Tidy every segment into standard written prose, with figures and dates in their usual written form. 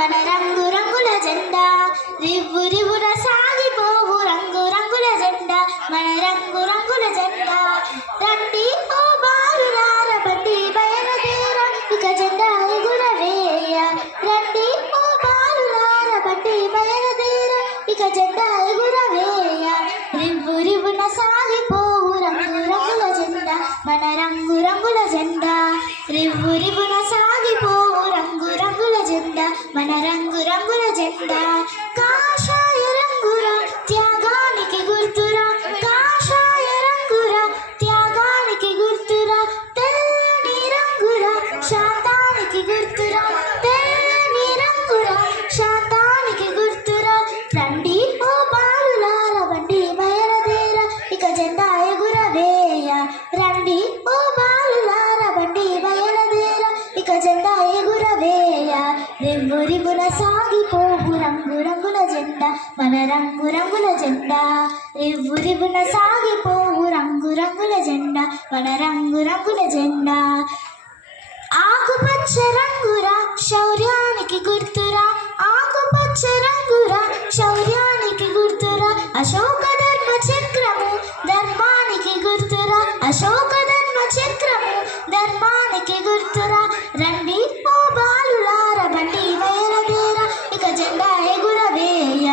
మన రంగు రంగుల జెండా రివ్వు రివ్వున సాగిపోవు రంగు రంగుల జెండా మన రంగు రంగుల జెండా రండి ఓ బాలురార బండి బయలుదేర ఇక జెండా ఎగురవేయ రండి ఓ బాలురార బండి బయలుదేర ఇక జెండా ఎగురవేయ రివ్వు రివ్వున సాగిపోవు రంగు రంగుల జెండా మన రంగు రంగుల జెండా రివ్వు రివ్వున సాగిపోవు రంగు రంగుల జెండా మన రంగు రంగుల జెండా కాషాయ రంగురా త్యాగానికి గుర్తురా కాషాయ రంగురా త్యాగానికి గుర్తురా తెల్లని రంగురా శాంతానికి గుర్తురా తెల్లని రంగురా శాంతానికి గుర్తురా రండి ఓ బాలులార బండి బయలుదేర ఇక జెండా ఎగురవేయ రండి ఓ బాలులార బండి బయలుదేర ఇక జెండా ఎగురవేయ రివ్వు రివ్వున సాగిపోవు రంగు రంగుల జెండా మన రంగు రంగుల జెండా రివ్వు రివ్వున సాగిపోవు రంగు రంగుల జెండా మన రంగు రంగుల జెండా ఆకుపచ్చ రంగురా శౌర్యానికి గుర్తురా ఆకుపచ్చ రంగురా శౌర్యానికి గుర్తురా అశోక ధర్మ చక్రము ధర్మానికి గుర్తురా అశోక ధర్మ చక్రము ధర్మానికి గుర్తురా రండి ఓ బాలులార బండి బయలుదేర ఇక జెండా ఎగురవేయ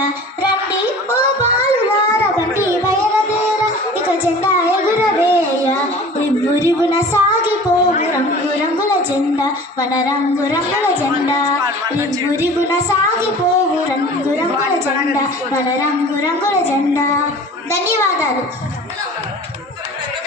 రండి ఓ బాలులార బండి బయలుదేర ఇక జెండా ఎగురవేయ రివ్వు రివ్వున సాగిపోవు రంగు రంగుల జెండా మన రంగు రంగుల జెండా రివ్వు రివ్వున సాగిపోవు రంగు రంగుల జెండా మన రంగు రంగుల జెండా ధన్యవాదాలు.